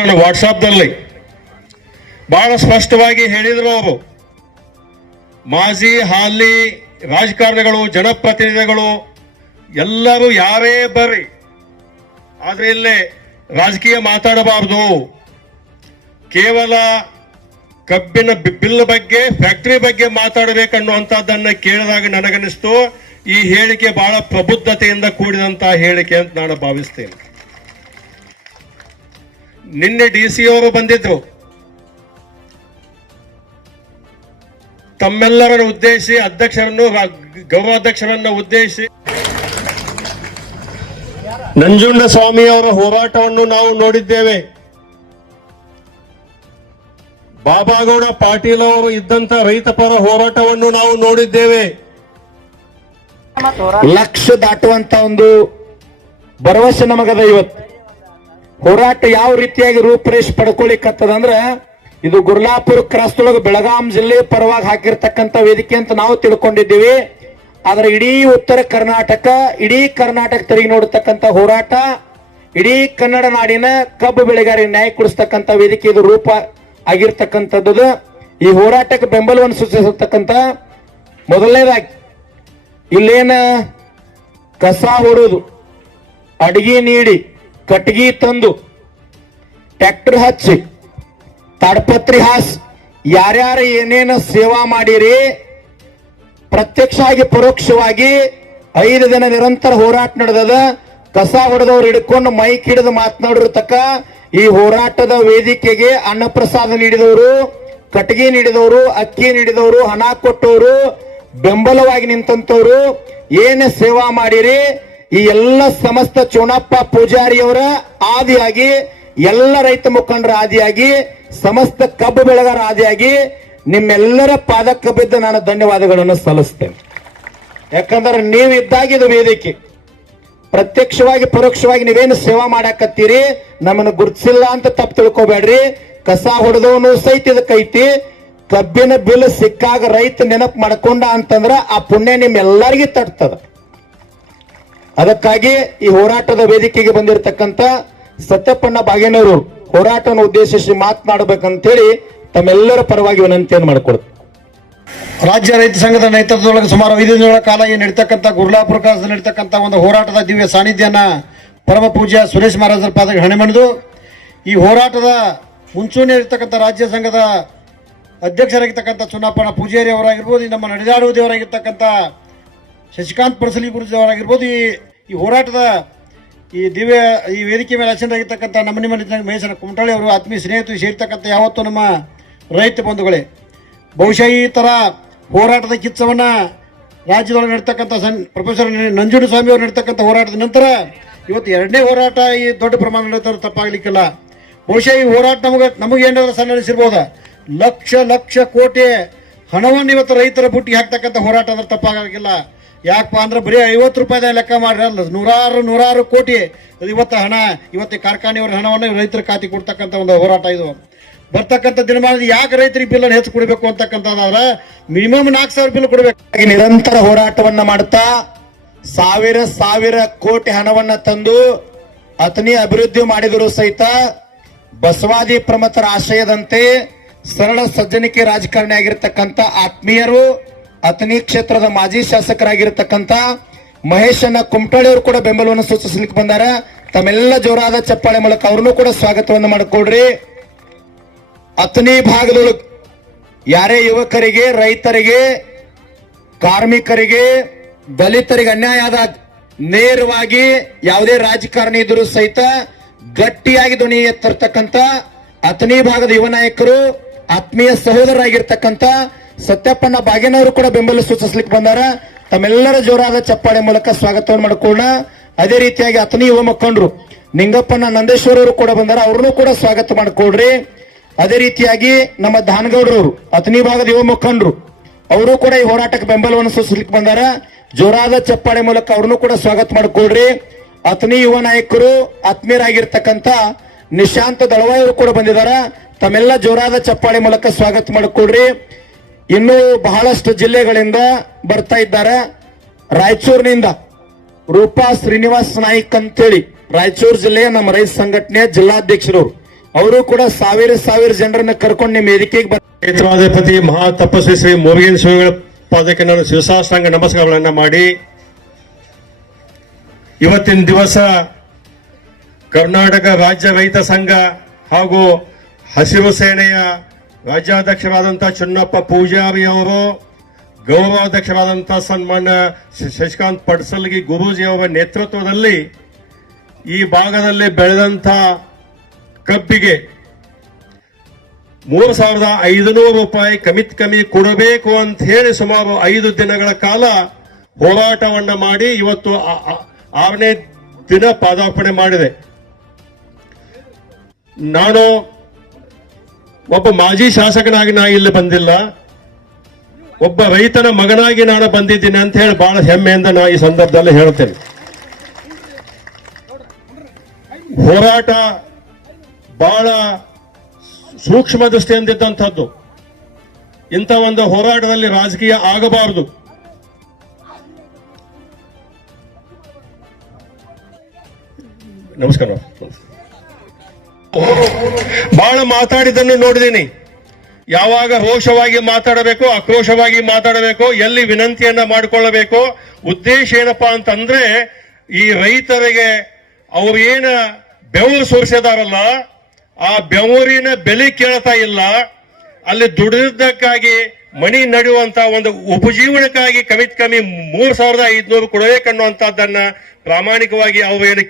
ನನ್ನ ವಾಟ್ಸಾಪ್ದಲ್ಲಿ ಬಹಳ ಸ್ಪಷ್ಟವಾಗಿ ಹೇಳಿದರು ಅವರು. ಮಾಜಿ ಹಾಲಿ ರಾಜಕಾರಣಿಗಳು, ಜನಪ್ರತಿನಿಧಿಗಳು, ಎಲ್ಲರೂ ಯಾರೇ ಬರ್ರಿ, ಆದ್ರೆ ಇಲ್ಲಿ ರಾಜಕೀಯ ಮಾತಾಡಬಾರದು. ಕೇವಲ ಕಬ್ಬಿನ ಬಿಲ್ ಬಗ್ಗೆ, ಫ್ಯಾಕ್ಟರಿ ಬಗ್ಗೆ ಮಾತಾಡಬೇಕನ್ನುವಂಥದ್ದನ್ನ ಕೇಳಿದಾಗ ನನಗನ್ನಿಸ್ತು. ಈ ಹೇಳಿಕೆ ಬಹಳ ಪ್ರಬುದ್ಧತೆಯಿಂದ ಕೂಡಿದಂತಹ ಹೇಳಿಕೆ ಅಂತ ನಾನು ಭಾವಿಸ್ತೇನೆ. ನಿನ್ನೆ ಡಿ ಸಿ ಅವರು ಬಂದಿದ್ರು. ತಮ್ಮೆಲ್ಲರನ್ನು ಉದ್ದೇಶಿಸಿ ಅಧ್ಯಕ್ಷರನ್ನು ಗೌರವಾಧ್ಯಕ್ಷರನ್ನ ಉದ್ದೇಶಿಸಿ. ನಂಜುಂಡ ಸ್ವಾಮಿಯವರ ಹೋರಾಟವನ್ನು ನಾವು ನೋಡಿದ್ದೇವೆ. ಬಾಬಾಗೌಡ ಪಾಟೀಲ್ ಅವರು ಇದ್ದಂತ ರೈತ ಪರ ಹೋರಾಟವನ್ನು ನಾವು ನೋಡಿದ್ದೇವೆ. ಲಕ್ಷ ದಾಟುವಂತ ಒಂದು ಭರವಸೆ ನಮಗದ ಇವತ್ತು. ಹೋರಾಟ ಯಾವ ರೀತಿಯಾಗಿ ರೂಪರೇಷ್ ಪಡ್ಕೊಳಿಕತ್ತದಂದ್ರ ಇದು ಗುರ್ಲಾಪುರ ಕ್ರಾಸ್ತೊಳಗೆ ಬೆಳಗಾಂ ಜಿಲ್ಲೆ ಪರವಾಗಿ ಹಾಕಿರ್ತಕ್ಕಂಥ ವೇದಿಕೆ ಅಂತ ನಾವು ತಿಳ್ಕೊಂಡಿದ್ದೀವಿ. ಆದ್ರೆ ಇಡೀ ಉತ್ತರ ಕರ್ನಾಟಕ, ಇಡೀ ಕರ್ನಾಟಕ ತೆರಿಗೆ ನೋಡತಕ್ಕಂಥ ಹೋರಾಟ, ಇಡೀ ಕನ್ನಡ ನಾಡಿನ ಕಬ್ಬು ಬೆಳೆಗಾರರಿಗೆ ನ್ಯಾಯ ಕೊಡಿಸ್ತಕ್ಕಂಥ ವೇದಿಕೆ ಇದು ರೂಪ ಆಗಿರ್ತಕ್ಕಂಥದ್ದು. ಈ ಹೋರಾಟಕ್ಕೆ ಬೆಂಬಲವನ್ನು ಸೂಚಿಸತಕ್ಕಂಥ ಮೊದಲನೇದಾಗಿ, ಇಲ್ಲೇನ ಕಸ ಹೊಡೋದು, ಅಡಿಗೆ ನೀಡಿ ಕಟ್ಗಿ ತಂದು ಟ್ರ್ಯಾಕ್ಟರ್ ಹಚ್ಚಿ, ತಾಡ್ಪತ್ರಿ ಹಾಸ್, ಯಾರ್ಯಾರು ಏನೇನು ಸೇವಾ ಮಾಡಿರಿ ಪ್ರತ್ಯಕ್ಷ ಆಗಿ ಪರೋಕ್ಷವಾಗಿ ಐದು ದಿನ ನಿರಂತರ ಹೋರಾಟ ನಡೆದದ, ಕಸ ಹೊಡೆದವ್ರು ಹಿಡ್ಕೊಂಡು ಮೈಕ್ ಹಿಡಿದು ಮಾತನಾಡಿರ್ತಕ್ಕ, ಈ ಹೋರಾಟದ ವೇದಿಕೆಗೆ ಅನ್ನಪ್ರಸಾದ ನೀಡಿದವರು ಕಟ್ಟಿಗೆ ನೀಡಿದವರು, ಅಕ್ಕಿ ನೀಡಿದವರು, ಹಣ ಕೊಟ್ಟವರು, ಬೆಂಬಲವಾಗಿ ನಿಂತವರು ಏನು ಸೇವಾ ಮಾಡಿರಿ ಈ ಎಲ್ಲ ಸಮಸ್ತ ಚೋಣಪ್ಪ ಪೂಜಾರಿಯವರ ಆದಿಯಾಗಿ, ಎಲ್ಲ ರೈತ ಮುಖಂಡರ ಆದಿಯಾಗಿ, ಸಮಸ್ತ ಕಬ್ಬು ಬೆಳೆಗಾರ ಆದಿಯಾಗಿ ನಿಮ್ಮೆಲ್ಲರ ಪಾದಕ್ಕೆ ಬಿದ್ದು ನಾನು ಧನ್ಯವಾದಗಳನ್ನು ಸಲ್ಲಿಸ್ತೇನೆ. ಯಾಕಂದ್ರೆ ನೀವು ಇದ್ದಾಗ ಇದು ವೇದಿಕೆ. ಪ್ರತ್ಯಕ್ಷವಾಗಿ, ಪರೋಕ್ಷವಾಗಿ ನೀವೇನು ಸೇವಾ ಮಾಡಾಕತ್ತೀರಿ, ನಮ್ಮನ್ನು ಗುರುತಿಸಿಲ್ಲ ಅಂತ ತಪ್ಪು ತಿಳ್ಕೊಬೇಡ್ರಿ. ಕಸ ಹೊಡೆದವನು ಸಹಿತ ಇದಕ್ಕೈತಿ ಕಬ್ಬಿನ ಬಿಲ್ ಸಿಕ್ಕಾಗ ರೈತ ನೆನಪು ಮಾಡ್ಕೊಂಡ ಅಂತಂದ್ರ ಆ ಪುಣ್ಯ ನಿಮ್ಮೆಲ್ಲರಿಗೂ ತಟ್ತದ. ಅದಕ್ಕಾಗಿ ಈ ಹೋರಾಟದ ವೇದಿಕೆಗೆ ಬಂದಿರತಕ್ಕಂತ ಸತ್ಯಪ್ಪಣ್ಣ ಬಾಗೇನವರು ಹೋರಾಟವನ್ನು ಉದ್ದೇಶಿಸಿ ಮಾತನಾಡಬೇಕಂತೇಳಿ ತಮ್ಮೆಲ್ಲರ ಪರವಾಗಿ ವಿನಂತಿಯನ್ನು ಮಾಡಿಕೊಡುತ್ತೆ ರಾಜ್ಯ ರೈತ ಸಂಘದ ನೇತೃತ್ವದೊಳಗೆ ಸುಮಾರು ಐದು ದಿನಗಳ ಕಾಲ ಏನು ನಡೀತಕ್ಕಂಥ ಗುರುಲಾಪುರ ಕ್ರಾಸ್ ನಡೀತಕ್ಕಂಥ ಒಂದು ಹೋರಾಟದ ದಿವ್ಯ ಸಾನ್ನಿಧ್ಯನ ಪರಮ ಪೂಜ್ಯ ಸುರೇಶ್ ಮಹಾರಾಜರ ಪಾದಕ್ಕೆ ಹಣೆ ಮಣಿದು, ಈ ಹೋರಾಟದ ಮುಂಚೂಣಿ ಇರ್ತಕ್ಕಂಥ ರಾಜ್ಯ ಸಂಘದ ಅಧ್ಯಕ್ಷರಾಗಿರ್ತಕ್ಕಂಥ ಚುನಾಪಣ ಪೂಜಾರಿ ಅವರಾಗಿರ್ಬೋದು ನಮ್ಮ ನಡೆದಾಡುವ ದೇವರಾಗಿರ್ತಕ್ಕಂಥ ಶಶಿಕಾಂತ್ ಪರಸಲಿ ಗುರುಜಿಯವರಾಗಿರ್ಬೋದು ಈ ಈ ಹೋರಾಟದ ಈ ದಿವ್ಯ, ಈ ವೇದಿಕೆ ಮೇಲೆ ಆಸೀನರಾಗಿರ್ತಕ್ಕಂಥ ನಮ್ಮ ನಿಮ್ಮ ಮಹೇಶನ ಕುಮಟಳ್ಳಿ ಅವರು, ಆತ್ಮೀಯ ಸ್ನೇಹಿತರು ಸೇರ್ತಕ್ಕಂಥ ಯಾವತ್ತೂ ನಮ್ಮ ರೈತ ಬಂಧುಗಳೇ, ಬಹುಶಃ ಈ ಥರ ಹೋರಾಟದ ಕಿಚ್ಚವನ್ನ ರಾಜ್ಯದೊಳಗೆ ನಡ್ತಕ್ಕಂಥ ಸನ್ ಪ್ರೊಫೆಸರ್ ನಂಜುಂಡ ಸ್ವಾಮಿ ಅವರು ನಡ್ತಕ್ಕಂಥ ಹೋರಾಟದ ನಂತರ ಇವತ್ತು ಎರಡನೇ ಹೋರಾಟ ಈ ದೊಡ್ಡ ಪ್ರಮಾಣ ನಡೆತಾರೆ ತಪ್ಪಾಗಲಿಕ್ಕಿಲ್ಲ. ಬಹುಶಃ ಈ ಹೋರಾಟ ನಮಗೆ ನಮಗೆ ಏನಾದರೂ ಸಣ್ಣ ಲಕ್ಷ ಲಕ್ಷ ಕೋಟಿ ಹಣವನ್ನು ಇವತ್ತು ರೈತರ ಬುಟ್ಟಿಗೆ ಹಾಕ್ತಕ್ಕಂಥ ಹೋರಾಟ ಅಂದ್ರೆ ತಪ್ಪಾಗಿಲ್ಲ ಯಾಕಪ್ಪ ಅಂದ್ರೆ ಬರೀ ಐವತ್ತು ರೂಪಾಯಿದ ಲೆಕ್ಕ ಮಾಡ್ರಿ ಅಲ್ಲ, ನೂರಾರು ನೂರಾರು ಕೋಟಿ. ಇವತ್ತು ಹಣ, ಇವತ್ತು ಕಾರ್ಖಾನೆಯವ್ರ ಹಣವನ್ನು ರೈತರ ಖಾತೆ ಕೊಡ್ತಕ್ಕಂಥ ಒಂದು ಹೋರಾಟ ಇದು. ಬರ್ತಕ್ಕಂಥ ದಿನಮಾನದ ಯಾಕೆ ರೈತರಿಗೆ ಬಿಲ್ ಹೆಚ್ಚು ಕೊಡಬೇಕು ಅಂತಕ್ಕಂಥದ್ದಾದ್ರೆ, ಮಿನಿಮಮ್ ನಾಲ್ಕು ಸಾವಿರ ಬಿಲ್ ಕೊಡಬೇಕು. ನಿರಂತರ ಹೋರಾಟವನ್ನ ಮಾಡುತ್ತಾ ಸಾವಿರ ಸಾವಿರ ಕೋಟಿ ಹಣವನ್ನ ತಂದು ಅತನಿ ಅಭಿವೃದ್ಧಿ ಮಾಡಿದರೂ ಸಹಿತ ಬಸವಾದಿ ಪ್ರಮಥರ ಆಶಯದಂತೆ ಸರಳ ಸಜ್ಜನಿಕೆ ರಾಜಕಾರಣಿ ಆಗಿರ್ತಕ್ಕಂಥ ಆತ್ಮೀಯರು ಅತನಿ ಕ್ಷೇತ್ರದ ಮಾಜಿ ಶಾಸಕರಾಗಿರ್ತಕ್ಕಂಥ ಮಹೇಶನ ಕುಂಟಳಿಯವರು ಕೂಡ ಬೆಂಬಲವನ್ನು ಸೂಚಿಸಲಿಕ್ಕೆ ಬಂದಾರ. ತಮ್ಮೆಲ್ಲ ಜೋರಾದ ಚಪ್ಪಾಳೆ ಮೂಲಕ ಅವ್ರನ್ನೂ ಕೂಡ ಸ್ವಾಗತವನ್ನು ಮಾಡಿಕೊಡ್ರಿ. ಅಥಣಿ ಭಾಗದೊಳಗೆ ಯಾರೇ ಯುವಕರಿಗೆ, ರೈತರಿಗೆ, ಕಾರ್ಮಿಕರಿಗೆ, ದಲಿತರಿಗೆ ಅನ್ಯಾಯ ಆದ ನೇರವಾಗಿ ಯಾವುದೇ ರಾಜಕಾರಣಿ ಇದ್ರೂ ಸಹಿತ ಗಟ್ಟಿಯಾಗಿ ಧ್ವನಿ ಎತ್ತಿರ್ತಕ್ಕಂಥ ಅಥಣಿ ಭಾಗದ ಯುವ ನಾಯಕರು, ಆತ್ಮೀಯ ಸಹೋದರರಾಗಿರ್ತಕ್ಕಂಥ ಸತ್ಯಪ್ಪಣ್ಣ ಬಾಗೇನವರು ಕೂಡ ಬೆಂಬಲ ಸೂಚಿಸ್ಲಿಕ್ಕೆ ಬಂದಾರ. ತಮ್ಮೆಲ್ಲರ ಜೋರಾದ ಚಪ್ಪಾಳೆ ಮೂಲಕ ಸ್ವಾಗತವನ್ನು ಮಾಡಿಕೊಳ್ಳೋಣ. ಅದೇ ರೀತಿಯಾಗಿ ಅತನಿ ಯುವ ಮುಖಂಡರು ನಿಂಗಪ್ಪಣ್ಣ ನಂದೇಶ್ವರ ಅವರು ಕೂಡ ಬಂದಾರ. ಅವ್ರನ್ನೂ ಕೂಡ ಸ್ವಾಗತ ಮಾಡಿಕೊಡ್ರಿ ಅದೇ ರೀತಿಯಾಗಿ ನಮ್ಮ ಧಾನಗೌಡರವರು ಅತನಿ ಭಾಗದ ಯುವ ಮುಖಂಡರು, ಅವರು ಕೂಡ ಈ ಹೋರಾಟಕ್ಕೆ ಬೆಂಬಲವನ್ನು ಸೂಚಿಸಲಿಕ್ಕೆ ಬಂದಾರ. ಜೋರಾದ ಚಪ್ಪಾಳೆ ಮೂಲಕ ಅವ್ರನ್ನೂ ಕೂಡ ಸ್ವಾಗತ ಮಾಡಿಕೊಡ್ರಿ ಅತನಿ ಯುವ ನಾಯಕರು, ಆತ್ಮೀಯರಾಗಿರ್ತಕ್ಕಂಥ ನಿಶಾಂತ ದಳವಾಯವರು ಕೂಡ ಬಂದಿದ್ದಾರೆ ತಮ್ಮೆಲ್ಲ ಜೋರಾದ ಚಪ್ಪಾಳೆ ಮೂಲಕ ಸ್ವಾಗತ ಮಾಡಿಕೊಡ್ರಿ ಇನ್ನು ಬಹಳಷ್ಟು ಜಿಲ್ಲೆಗಳಿಂದ ಬರ್ತಾ ಇದ್ದಾರೆ. ರಾಯಚೂರಿನಿಂದ ರೂಪಾ ಶ್ರೀನಿವಾಸ್ ನಾಯ್ಕ್ ಅಂತೇಳಿ ರಾಯಚೂರು ಜಿಲ್ಲೆಯ ನಮ್ಮ ರೈತ ಸಂಘಟನೆಯ ಜಿಲ್ಲಾಧ್ಯಕ್ಷರವರು ಅವರು. ಕೂಡ ಸಾವಿರ ಸಾವಿರ ಜನರನ್ನ ಕರ್ಕೊಂಡು ನಿಮ್ಮ ವೇದಿಕೆಗೆ ಬರ್ತಾರೆ ಮಹಾ ತಪಸ್ವಿ ಶ್ರೀ ಮುರುಗೇನ್ ಸ್ವಾಮಿಗಳ ಪಾದಕ್ಕೆ ನಾನು ಶಿವಸಾಷ್ಟಾಂಗ ನಮಸ್ಕಾರಗಳನ್ನ ಮಾಡಿ. ಇವತ್ತಿನ ದಿವಸ ಕರ್ನಾಟಕ ರಾಜ್ಯ ರೈತ ಸಂಘ ಹಾಗೂ ಹಸಿರು ಸೇನೆಯ ರಾಜ್ಯಾಧ್ಯಕ್ಷರಾದಂತಹ ಚನ್ನಪ್ಪ ಪೂಜಾರಿ ಅವರು, ಗೌರವಾಧ್ಯಕ್ಷರಾದಂಥ ಸನ್ಮಾನ್ಯ ಶಶಿಕಾಂತ್ ಪಡ್ಸಲ್ಗಿ ಗುರೂಜಿ ಅವರ ನೇತೃತ್ವದಲ್ಲಿ ಈ ಭಾಗದಲ್ಲಿ ಬೆಳೆದಂಥ ಕಬ್ಬಿಗೆ ಮೂರು ಸಾವಿರದ ಐದುನೂರು ರೂಪಾಯಿ ಕಮಿತ್ ಕಮಿ ಕೊಡಬೇಕು ಅಂತ ಹೇಳಿ ಸುಮಾರು ಐದು ದಿನಗಳ ಕಾಲ ಹೋರಾಟವನ್ನು ಮಾಡಿ ಇವತ್ತು ಆರನೇ ದಿನ ಪಾದಾರ್ಪಣೆ ಮಾಡಿದೆ. ನಾನು ಒಬ್ಬ ಮಾಜಿ ಶಾಸಕನಾಗಿ ನಾ ಇಲ್ಲಿ ಬಂದಿಲ್ಲ. ಒಬ್ಬ ರೈತನ ಮಗನಾಗಿ ನಾನು ಬಂದಿದ್ದೀನಿ ಅಂತ ಹೇಳಿ ಬಹಳ ಹೆಮ್ಮೆಯಿಂದ ನಾ ಈ ಸಂದರ್ಭದಲ್ಲಿ ಹೇಳ್ತೇನೆ ಹೋರಾಟ ಬಹಳ ಸೂಕ್ಷ್ಮ ದೃಷ್ಟಿಯಿಂದ ಇದ್ದಂಥದ್ದು ಇಂಥ ಒಂದು ಹೋರಾಟದಲ್ಲಿ ರಾಜಕೀಯ ಆಗಬಾರದು. ನಮಸ್ಕಾರ. ಬಹಳ ಮಾತಾಡಿದ್ದನ್ನು ನೋಡಿದ್ದೀನಿ ಯಾವಾಗ ರೋಷವಾಗಿ ಮಾತಾಡಬೇಕು, ಆಕ್ರೋಶವಾಗಿ ಮಾತಾಡಬೇಕು, ಎಲ್ಲಿ ವಿನಂತಿಯನ್ನ ಮಾಡಿಕೊಳ್ಳಬೇಕು, ಉದ್ದೇಶ ಏನಪ್ಪಾ ಅಂತಂದ್ರೆ, ಈ ರೈತರಿಗೆ ಅವ್ರು ಏನ ಬೆವರು ಸುರಿಸಿದಾರಲ್ಲ ಆ ಬೆವರಿನ ಬೆಲೆ ಕೇಳ್ತಾ ಇಲ್ಲ. ಅಲ್ಲಿ ದುಡಿದಕ್ಕಾಗಿ ಮಣಿ ನಡೆಯುವಂತ ಒಂದು ಉಪಜೀವನಕ್ಕಾಗಿ ಕಮಿತ್ ಕಮ್ಮಿ ಮೂರ್ ಸಾವಿರದ ಐದ್ನೂರು ಕೊಡಬೇಕನ್ನುವಂತದ್ದನ್ನ ಪ್ರಾಮಾಣಿಕವಾಗಿ ಅವ್ರು ಏನು